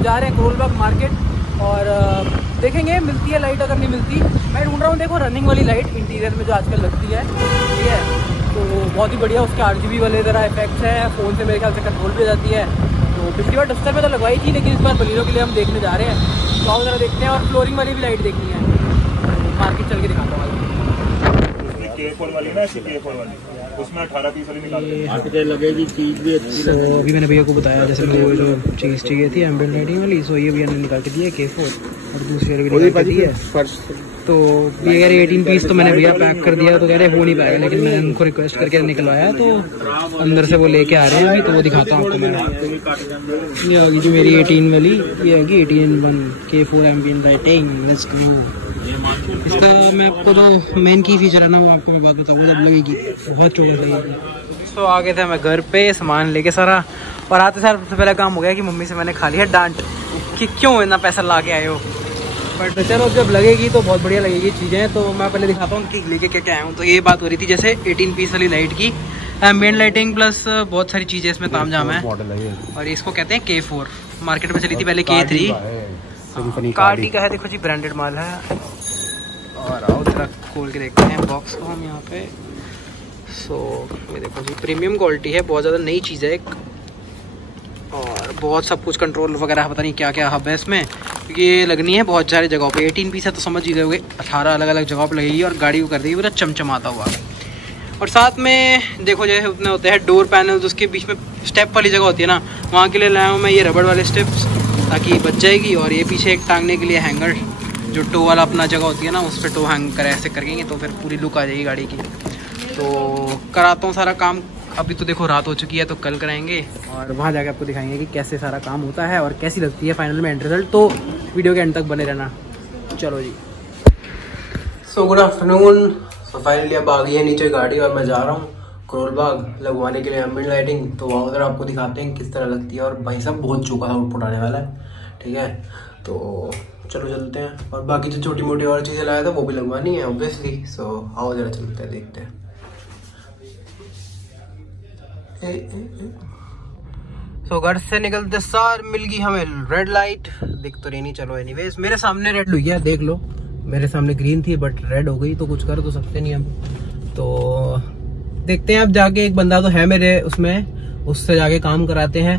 हम जा रहे हैं करोल बाग मार्केट और देखेंगे मिलती है लाइट, अगर नहीं मिलती मैं ढूंढ रहा हूँ। देखो रनिंग वाली लाइट इंटीरियर में जो आजकल लगती है, ठीक है, तो बहुत ही बढ़िया उसके RGB वाले ज़रा इफेक्ट्स हैं, फ़ोन से मेरे ख्याल से कंट्रोल भी हो जाती है। तो पिछली बार डस्टर में तो लगवाई थी, लेकिन इस बार बलीरो के लिए हम देखने जा रहे हैं, तो आओ ज़रा देखते हैं। और फ्लोरिंग वाली भी लाइट देखनी है, मार्केट चल के दिखाता हूँ। K4 वाली ना, K4 वाली उसमें 18 पीस वाली निकाल लगेगी चीज़ भी अच्छी। तो अभी मैंने भैया को बताया जैसे मेरे को जो चीज़ चाहिए थी एम्बिएंट लाइटिंग वाली, सो ये भैया ने निकाल के दी है K4 और दूसरी वाली भी निकाल के दी है। तो ये कह रहे 18 पीस, तो मैंने भैया पैक कर दिया, तो कह रहे हो नहीं पाएगा, लेकिन मैंने उनको रिक्वेस्ट करके निकलवाया, तो अंदर से वो लेके आ रहे हैं अभी, तो वो दिखाता हूँ आपको मैं। ये होगी जो मेरी 18 वाली, ये होगी 18-in-1 K4 एम्बिएंट लाइटिंग। इसका मैं आपको जो मेन की फीचर है ना, वो आपको मैं बात बताऊँ, जब लगेगी बहुत चोट लगेगी। तो आ गए थे मैं घर पे सामान लेके सारा, और आते सार सबसे पहला काम हो गया कि मम्मी से मैंने खा लिया डांट कि क्यों इतना पैसा ला के आए हो। बट चलो जब लगेगी तो बहुत बढ़िया लगेगी चीज़ें। तो मैं पहले दिखाता हूँ कि लेके क्या क्या आया हूँ। तो ये बात हो रही थी जैसे 18 पीस वाली लाइट की एम्बिएंट लाइटिंग प्लस बहुत सारी चीज़ें इसमें ताम जाम है, और इसको कहते हैं K4। मार्केट में चली थी पहले K3। कार्डी का है, देखो जी ब्रांडेड माल है। और आओ जरा खोल के देखते हैं बॉक्स को हम यहाँ पे। सो ये देखो जी प्रीमियम क्वालिटी है, बहुत ज़्यादा नई चीज़ है एक, और बहुत सब कुछ कंट्रोल वगैरह पता नहीं क्या क्या हब है इसमें, क्योंकि ये लगनी है बहुत सारी जगहों पे। 18 पीस है तो समझ ही गए होगे 18 अलग अलग जगहों पे लगेगी, और गाड़ी को कर देगी पूरा चमचमाता हुआ। और साथ में देखो जैसे उतने होते हैं डोर पैनल्स, उसके बीच में स्टेप वाली जगह होती है ना, वहाँ के लिए लाया हूँ मैं ये रबड़ वाले स्टेप्स, ताकि बच जाएगी। और ये पीछे एक टांगने के लिए हैंगर, जो टो वाला अपना जगह होती है ना, उस पर टो हैंग करे ऐसे करेंगे तो फिर पूरी लुक आ जाएगी गाड़ी की। तो कराता हूँ सारा काम। अभी तो देखो रात हो चुकी है, तो कल कराएंगे और वहाँ जाके आपको दिखाएंगे कि कैसे सारा काम होता है और कैसी लगती है फाइनल में एंड रिजल्ट। तो वीडियो के एंड तक बने रहना। चलो जी। So good afternoon. So finally अब आ गई है नीचे गाड़ी, और मैं जा रहा हूँ करोल बाग लगवाने के लिए एम्बिएंट लाइटिंग। तो वहाँ उधर आपको दिखाते हैं किस तरह लगती है, और भाई साहब बहुत चौका सा आउटपुट आने वाला है, ठीक है। तो चलो चलते हैं, और बाकी जो छोटी मोटी और चीज़ें लाया था वो भी लगवानी है ऑब्वियसली। सो आओ जरा चलते हैं, देखते हैं। सो घर से निकलते सार मिल गई हमें रेड लाइट, दिख तो रही नहीं। चलो एनीवेज, मेरे सामने रेड हुई है, देख लो। मेरे सामने ग्रीन थी बट रेड हो गई, तो कुछ कर तो सकते नहीं हम। तो देखते हैं अब जाके, एक बंदा तो है मेरे उसमें, उससे जाके काम कराते हैं।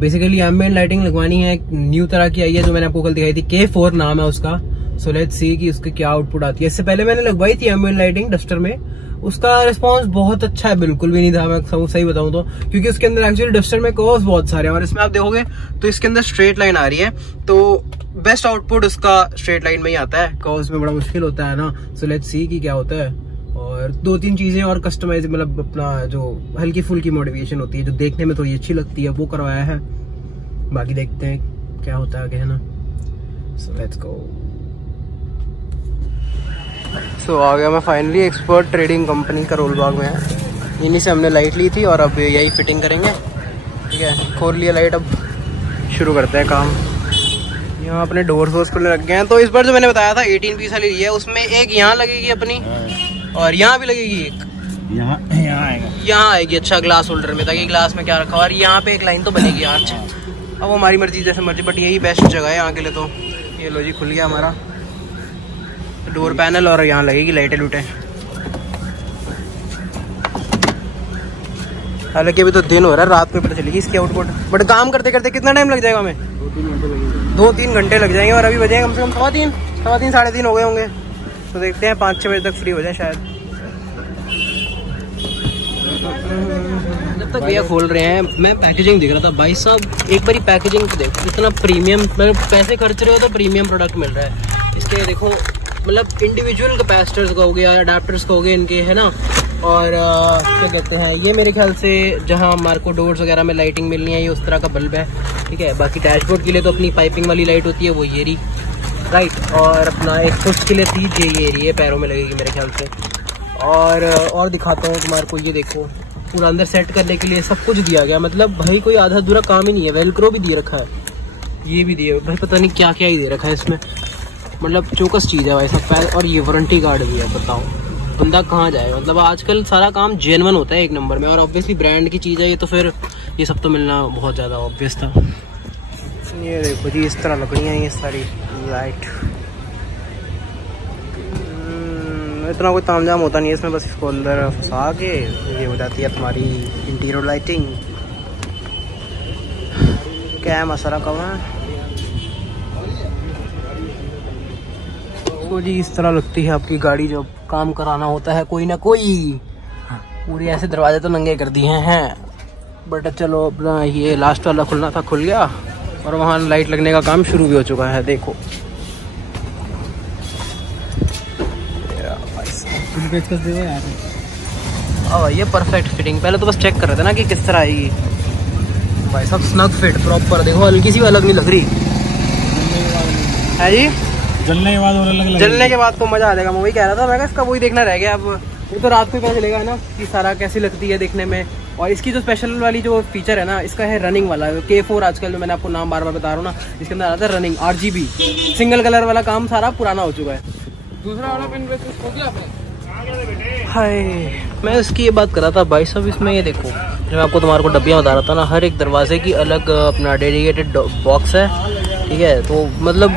बेसिकली एम्बिएंट लाइटिंग लगवानी है, एक न्यू तरह की आई है जो मैंने आपको कल दिखाई थी, K4 नाम है उसका। सो लेट्स सी कि उसकी क्या आउटपुट आती है। इससे पहले मैंने लगवाई थी एम्बिएंट लाइटिंग डस्टर में, उसका रिस्पांस बहुत अच्छा है, बिल्कुल भी नहीं था मैं सही बताऊं तो, क्योंकि उसके अंदर एक्चुअली डस्टर में कर्व्स बहुत सारे हैं, और इसमें आप देखोगे तो इसके अंदर स्ट्रेट लाइन आ रही है, तो बेस्ट आउटपुट उसका स्ट्रेट लाइन में ही आता है, कर्व्स में बड़ा मुश्किल होता है ना। सो लेट्स सी कि क्या होता है। और 2-3 चीजें और कस्टमाइज, मतलब अपना जो हल्की फुल्की मॉडिफिकेशन होती है जो देखने में थोड़ी अच्छी लगती है, वो करवाया है। बाकी देखते हैं क्या होता है आगे, है ना। So let's go. सो आ गया मैं finally expert trading company Karol Bagh में है। इन्हीं से हमने लाइट ली थी और अब यही फिटिंग करेंगे, ठीक है। खोल लिया लाइट, अब शुरू करते हैं काम। यहाँ अपने डोर्स वोर्स खुलने लग गए हैं। तो इस बार जो मैंने बताया था 18 पीस वाली ली है, उसमें एक यहाँ लगेगी अपनी, और यहाँ भी लगेगी एक, यहाँ आएगा, यहाँ आएगी। अच्छा ग्लास होल्डर में, ताकि ग्लास में क्या रखा, और यहाँ पे एक लाइन तो बनेगी यार। अब वो हमारी मर्जी जैसे मर्जी, बट यही बेस्ट जगह है यहाँ के लिए। तो ये लो जी, खुल गया हमारा डोर पैनल, और यहाँ लगेगी लाइटें लूटें। हालांकि अभी तो दिन हो रहा है, रात में पता चलेगी इसकी आउटपुट, बट काम करते करते कितना टाइम लग जाएगा हमें? 2-3 घंटे लग जाएंगे, और अभी बजेंगे कम से कम 3:15 साढ़े 3 हो गए होंगे। तो देखते हैं 5-6 बजे तक फ्री हो जाए शायद। जब तक भैया खोल रहे हैं, मैं पैकेजिंग देख रहा था भाई साहब, एक बारी पैकेजिंग तो देखो, इतना प्रीमियम, पैसे खर्च रहे हो तो प्रीमियम प्रोडक्ट मिल रहा है। इसके देखो, मतलब इंडिविजुअल कैपेसिटर्स कहोगे, अडेप्टर्स कहोगे इनके, है ना। और क्या कहते हैं, ये मेरे ख्याल से जहाँ मार्को डोर्स वगैरह में लाइटिंग मिलनी है, ये उस तरह का बल्ब है, ठीक है। बाकी डैशबोर्ड के लिए तो अपनी पाइपिंग वाली लाइट होती है, वो ये रही, राइट। और अपना एक फुट के लिए थी ये पैरों में लगेगी मेरे ख्याल से। और दिखाता हूँ तुम्हारे को, ये देखो पूरा अंदर सेट करने के लिए सब कुछ दिया गया, मतलब भाई कोई आधा अधूरा काम ही नहीं है। वेलक्रो भी दे रखा है, ये भी दिया भाई, पता नहीं क्या क्या ही दे रखा है इसमें, मतलब चौकस चीज़ है भाई साहब। और ये वारंटी कार्ड भी है, बताओ बंदा कहाँ जाए। मतलब आजकल सारा काम जेन्युइन होता है एक नंबर में, और ऑब्वियसली ब्रांड की चीज़ है ये, तो फिर ये सब तो मिलना बहुत ज़्यादा ऑब्वियस था। ये देखो जी, इस तरह लकड़ियाँ ये सारी लाइट। इतना कोई तामझाम होता नहीं है इसमें, बस इसको अंदर फंसा के ये हो जाती है तुम्हारी इंटीरियर लाइटिंग। क्या मसाला कम है तो जी, इस तरह लगती है आपकी गाड़ी जब काम कराना होता है कोई ना कोई। पूरी ऐसे दरवाजे तो नंगे कर दिए हैं, बट चलो अपना ये लास्ट वाला खुलना था खुल गया, और वहाँ लाइट लगने का काम शुरू भी हो चुका है। देखो ये परफेक्ट फिटिंग। पहले तो बस चेक कर रहे थे ना कि किस तरह आएगी। भाई सब स्नग फिट प्रॉपर। देखो हल्की सी अलग नहीं लग रही है जी। जलने के बाद और अलग जलने के बाद तो मजा आ जाएगा। मैं वही कह रहा था, मैं इसका वही देखना रह गया। अब वो तो रात को ही पता चलेगा ना कि सारा कैसी लगती है देखने में। और इसकी जो स्पेशल वाली जो फीचर है ना, इसका है रनिंग वाला K4। आजकल जो मैंने आपको नाम बार बार बता रहा हूँ ना, इसके अंदर आता है रनिंग RGB सिंगल कलर वाला। काम सारा पुराना हो चुका है। दूसरा वाला पेन हो गया आपने। हाय, मैं इसकी ये बात कर रहा था भाई साहब, इसमें ये देखो जो मैं आपको तुम्हारे को डब्बियाँ बता रहा था ना, हर एक दरवाजे की अलग अपना डेडिकेटेड बॉक्स है, ठीक है। तो मतलब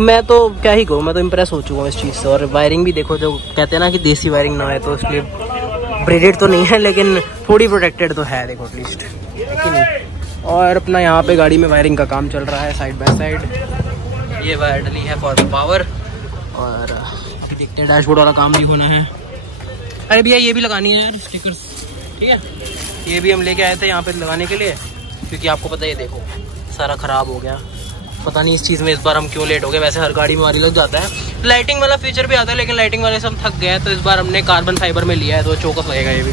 मैं तो क्या ही कहूँ, मैं तो इम्प्रेस हो चुका हूँ इस चीज़ से। और वायरिंग भी देखो, जो कहते हैं ना कि देसी वायरिंग ना है, तो इसलिए ब्रेडेड तो नहीं है लेकिन थोड़ी प्रोटेक्टेड तो है, देखो एटलीस्ट। और अपना यहाँ पे गाड़ी में वायरिंग का काम चल रहा है साइड बाय साइड। ये वायर डली है फॉर पावर। और अभी देखते हैं डैशबोर्ड वाला काम भी होना है। अरे भैया ये भी लगानी है यार स्टिकर्स, ठीक है। ये भी हम लेके आए थे यहाँ पे लगाने के लिए, क्योंकि आपको पता है देखो सारा ख़राब हो गया। पता नहीं इस चीज़ में इस बार हम क्यों लेट हो गए। वैसे हर गाड़ी में वारी लग जाता है। लाइटिंग वाला फीचर भी आता है, लेकिन लाइटिंग वाले से हम थक गए, तो इस बार हमने कार्बन फाइबर में लिया है, तो चौकस लगेगा ये भी।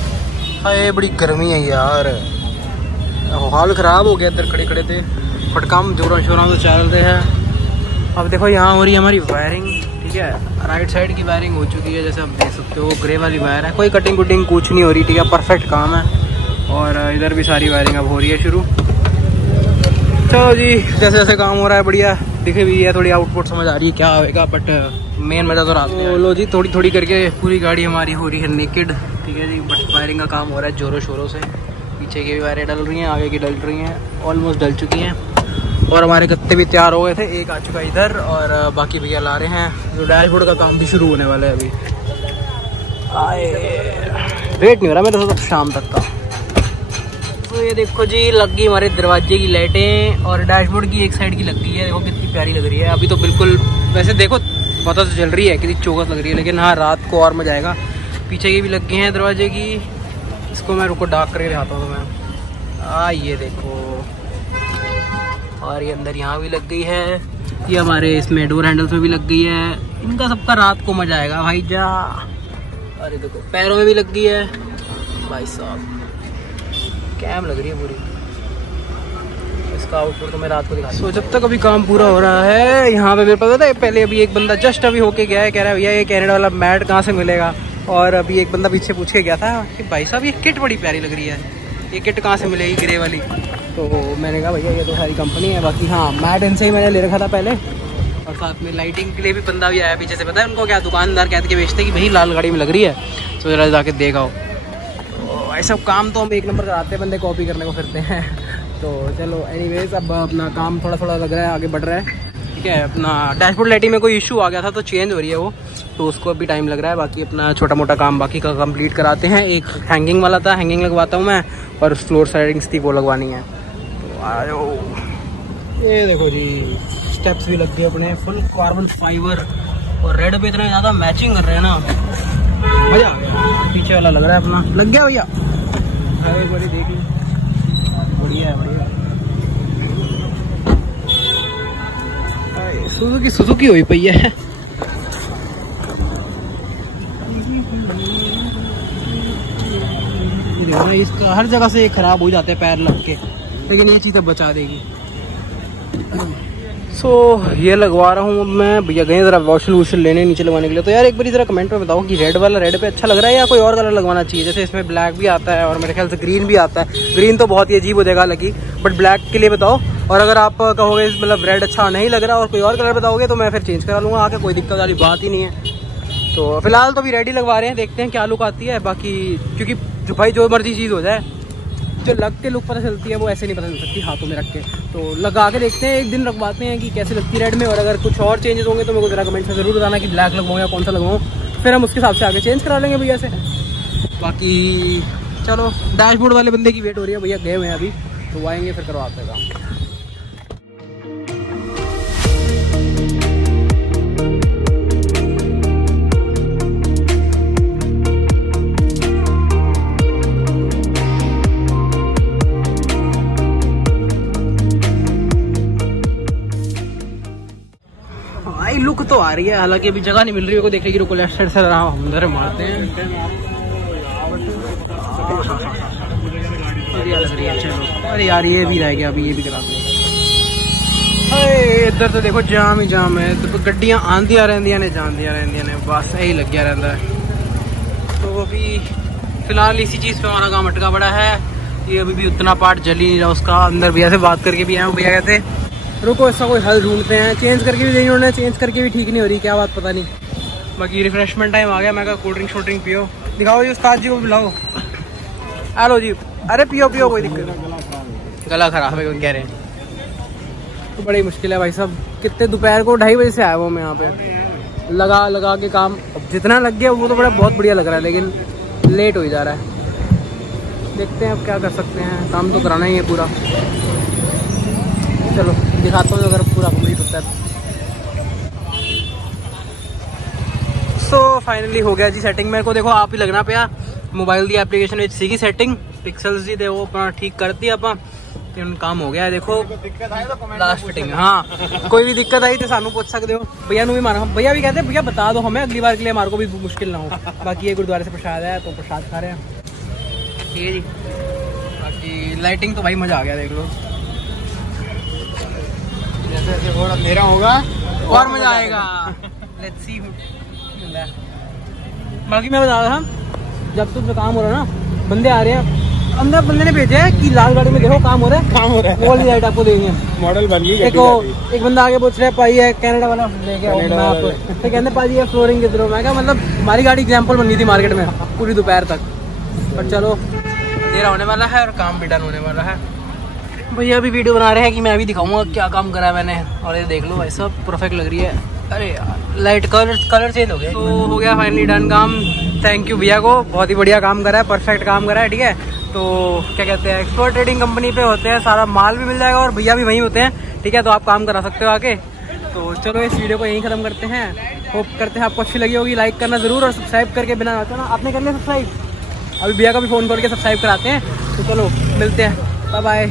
हाँ, बड़ी गर्मी है यार, हाल ख़राब हो गया। इधर खड़े खड़े थे, बट काम जोरों शोरों से चल रहे हैं। अब देखो यहाँ हो रही है हमारी वायरिंग, ठीक है। राइट साइड की वायरिंग हो चुकी है, जैसे आप देख सकते हो। ग्रे वाली वायर है, कोई कटिंग कुटिंग कुछ नहीं हो रही, ठीक है। परफेक्ट काम है। और इधर भी सारी वायरिंग अब हो रही है शुरू। चलो जी, जैसे जैसे काम हो रहा है बढ़िया दिखे भी है। थोड़ी आउटपुट समझ आ रही है क्या होगा, बट मेन मज़ा तो रात में। लो जी, थोड़ी थोड़ी करके पूरी गाड़ी हमारी हो रही है नेकेड, ठीक है जी। बट वायरिंग का काम हो रहा है जोरों शोरों से। पीछे की भी वायरें डल रही हैं, आगे की डल रही हैं, ऑलमोस्ट डल चुकी हैं। और हमारे गत्ते भी तैयार हो गए थे, एक आ चुका इधर, और बाकी भैया ला रहे हैं। जो डैशबोर्ड का काम भी शुरू होने वाला है अभी। आए वेट नहीं हो रहा मेरे तो शाम तक का। तो ये देखो जी, लग गई हमारे दरवाजे की लाइटें, और डैशबोर्ड की एक साइड की लग गई है। देखो कितनी प्यारी लग रही है। अभी तो बिल्कुल वैसे देखो पता तो चल रही है कितनी चौकस लग रही है, लेकिन हाँ रात को और मजा आएगा। पीछे की भी लग गई हैं दरवाजे की। इसको मैं रुको डार्क करके दिखाता हूँ मैं। ये देखो, और ये अंदर यहाँ भी लग गई है। ये हमारे इसमें डोर हैंडल्स में भी लग गई है। इनका सबका रात को मजा आएगा भाई जा। अरे देखो पैरों में भी लग गई है भाई साहब, कैम लग रही है पूरी। इसका आउटपुट तो मैं रात को दिखा। सो जब तक अभी काम पूरा हो रहा है यहाँ पे, मेरे पता था पहले अभी एक बंदा जस्ट अभी होके गया है, कह रहा है भैया ये कैनेडा वाला मैट कहाँ से मिलेगा। और अभी एक बंदा पीछे पूछ के गया था कि भाई साहब ये किट बड़ी प्यारी लग रही है, ये किट कहाँ से मिलेगी ग्रे वाली। तो मैंने कहा भैया ये तो सारी कंपनी है। बाकी हाँ, मैट इनसे ही मैंने ले रखा था पहले। और साथ में लाइटिंग के लिए भी बंदा भी आया पीछे से। पता है उनको क्या, दुकानदार कहते के बेचते कि भाई लाल गाड़ी में लग रही है, तो जरा जाके देखाओ। तो ऐसा काम तो हम एक नंबर कराते हैं, बंदे कॉपी करने को फिरते हैं। तो चलो एनीवेज, अब अपना काम थोड़ा थोड़ा लग रहा है, आगे बढ़ रहा है, ठीक है। अपना डैशबोर्ड लाइटिंग में कोई इशू आ गया था तो चेंज हो रही है वो, तो उसको अभी टाइम लग रहा है। बाकी अपना छोटा मोटा काम बाकी का कंप्लीट कराते हैं। एक हैंगिंग वाला था, हैंगिंग लगवाता हूँ मैं, और फ्लोर साइडिंग्स थी वो लगवानी है। तो आ जाओ। ये देखो जी, स्टेप्स भी लग गए अपने फुल कार्बन फाइबर, और रेड पे इतना ज़्यादा मैचिंग कर रहे हैं ना, मजा आ गया। पीछे वाला लग रहा है अपना लग गया भैया। एक बारी देख ली, बढ़िया है बढ़िया। सुजुकी हुई पई है। इसका हर जगह से खराब हो जाते हैं पैर लग के, लेकिन ये चीज़ बचा देगी। सो ये लगवा रहा हूँ मैं। भैया गए ज़रा वॉशल वूशल लेने नीचे लगवाने के लिए। तो यार एक बार ज़रा कमेंट में बताओ कि रेड वाला रेड पे अच्छा लग रहा है या कोई और कलर लगवाना चाहिए। जैसे इसमें ब्लैक भी आता है और मेरे ख्याल से ग्रीन भी आता है। ग्रीन तो बहुत ही अजीब हो जाएगा लगी, बट ब्लैक के लिए बताओ। और अगर आप कहोगे मतलब रेड अच्छा नहीं लग रहा और कोई और कलर बताओगे तो मैं फिर चेंज करा लूँगा आके, कोई दिक्कत वाली बात ही नहीं है। तो फिलहाल तो अभी रेड ही लगवा रहे हैं, देखते हैं क्या लुक आती है। बाकी क्योंकि जो भाई जो मर्जी चीज़ हो जाए, जो लग के लुक पता चलती है वो ऐसे नहीं पता चल सकती हाथों में रख के। तो लगा के देखते हैं, एक दिन रखवाते हैं कि कैसे लगती है रेड में। और अगर कुछ और चेंजेस होंगे तो मेरे को ज़रा कमेंट में ज़रूर बताना कि ब्लैक लगवाऊँ या कौन सा लगवाऊँ, फिर हम उसके हिसाब से आगे चेंज करा लेंगे भैया से। बाकी चलो डैशबोर्ड वाले बंदे की वेट हो रही है, भैया गए हुए हैं अभी, तो वो आएंगे फिर करवाते हैं काम। लुक तो आ रही है, हालांकि अभी जगह नहीं मिल रही है को देखने की। रुको लेफ्ट साइड से हम उधर मारते हैं। लग रही है, चलो। अरे यार ये भी रह गया, अभी ये भी करा दें। इधर तो देखो जाम ही जाम है, तो गड्डियां आंदियां रहंदियां ने जांदियां रहंदियां ने, बस यही लग गया रहता है। तो अभी फिलहाल इसी चीज़ पे हमारा काम अटका पड़ा है। ये अभी भी उतना पार्ट जल ही नहीं रहा उसका। अंदर भैया से बात करके भी आए, भैया कहते रुको इसका कोई हल ढूंढते हैं। चेंज करके भी नहीं उन्होंने, चेंज करके भी ठीक नहीं हो रही, क्या बात पता नहीं। बाकी रिफ्रेशमेंट टाइम आ गया, मैं कहा कोल्ड ड्रिंक शोल्ड ड्रिंक पियो। दिखाओ जी उस्ताद जी को बुलाओ। हेलो जी, अरे पियो पियो, कोई दिक्कत नहीं। गला खराब है कह रहे हैं, तो बड़ी मुश्किल है भाई साहब। कितने दोपहर को 2:30 बजे से आया वो मैं यहाँ पे लगा के काम। अब जितना लग गया वो तो बहुत बढ़िया लग रहा है, लेकिन लेट हो ही जा रहा है। देखते हैं अब क्या कर सकते हैं, काम तो कराना ही है पूरा। चलो दिखाता हूँ अगर पूरा कंप्लीट होता है। सो फाइनली हो गया जी सेटिंग। मेरे को देखो आप ही लगना पाया, मोबाइल दी एप्लीकेशन में सीगी सेटिंग पिक्सल्स दी थे वो अपना ठीक करती ਆਪਾਂ ਤੇ ਹੁਣ काम हो गया है। देखो लास्ट फिटिंग। हाँ कोई भी दिक्कत आई तो सानू पूछ सकते हो। भैया भी मारा, भैया भी कहते हैं भैया बता दो हमें, अगली बार के लिए हमारे को भी मुश्किल ना हो। बाकी ये गुरुद्वारे से प्रसाद है तो प्रसाद खा रहे हैं, ठीक है जी। बाकी लाइटिंग तो भाई मजा आ गया, देख लो जैसे जैसे थोड़ा अंधेरा होगा और मजा आएगा। Let's see. बाकी मैं बता रहा था जब तक काम हो रहा है ना, बंदे आ रहे हैं अंदर, बंदे ने भेजा है कि लाल गाड़ी में देखो काम हो रहा है, काम हो रहा है, वो वाली लाइट आपको देंगे, मॉडल बन गई। एक बंदा आगे पूछ रहा है पाई है कनाडा वाला तो कहते पाजी है फ्लोरिंग किधर हो। मैं क्या मतलब हमारी गाड़ी एग्जाम्पल बन गई थी मार्केट में पूरी दोपहर तक। पर चलो अंधेरा होने वाला है और काम भी डन होने वाला है। भैया अभी वीडियो बना रहे हैं कि मैं भी दिखाऊंगा क्या काम करा है मैंने। और ये देख लो भाई सब परफेक्ट लग रही है। अरे यार लाइट कलर चेंज हो गया। तो हो गया फाइनली डन काम। थैंक यू भैया को, बहुत ही बढ़िया काम करा है, परफेक्ट काम करा है, ठीक है। तो क्या कहते हैं एक्सपर्ट ट्रेडिंग कंपनी पे होते हैं, सारा माल भी मिल जाएगा और भैया भी वहीं होते हैं, ठीक है। तो आप काम करा सकते हो आके। तो चलो इस वीडियो को यहीं खत्म करते हैं। होप करते हैं आपको अच्छी लगी होगी। लाइक करना जरूर और सब्सक्राइब करके बिना ना आपने कर लिया सब्सक्राइब। अभी भैया का भी फोन करके सब्सक्राइब कराते हैं। तो चलो मिलते हैं, बाय बाय।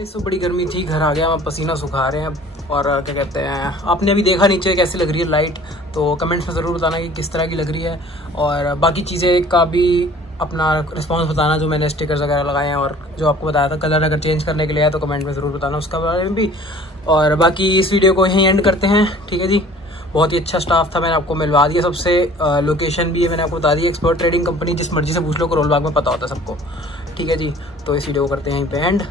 इसमें बड़ी गर्मी थी, घर आ गया, मैं पसीना सुखा रहे हैं। और क्या कहते हैं आपने अभी देखा नीचे कैसी लग रही है लाइट, तो कमेंट्स में ज़रूर बताना कि किस तरह की लग रही है। और बाकी चीज़ें का भी अपना रिस्पांस बताना, जो मैंने स्टिकर्स वगैरह लगाए हैं और जो आपको बताया था कलर अगर चेंज करने के लिए है तो कमेंट में ज़रूर बताना उसका बारे में भी। और बाकी इस वीडियो को यहीं एंड करते हैं, ठीक है जी। बहुत ही अच्छा स्टाफ था, मैंने आपको मिलवा दिया सबसे। लोकेशन भी है मैंने आपको बता दी, एक्सपर्ट ट्रेडिंग कंपनी, जिस मर्जी से पूछ लो, करोल बाग में पता होता है सबको, ठीक है जी। तो इस वीडियो को करते हैं यहीं पे एंड।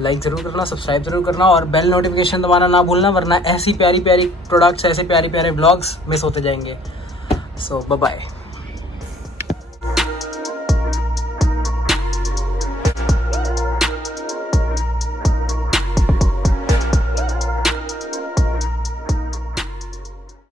लाइक ज़रूर करना, सब्सक्राइब जरूर करना और बेल नोटिफिकेशन दबाना ना भूलना, वरना ऐसी प्यारी प्यारी प्रोडक्ट्स, ऐसे प्यारे प्यारे ब्लॉग्स मिस होते जाएंगे। सो बाय बाय।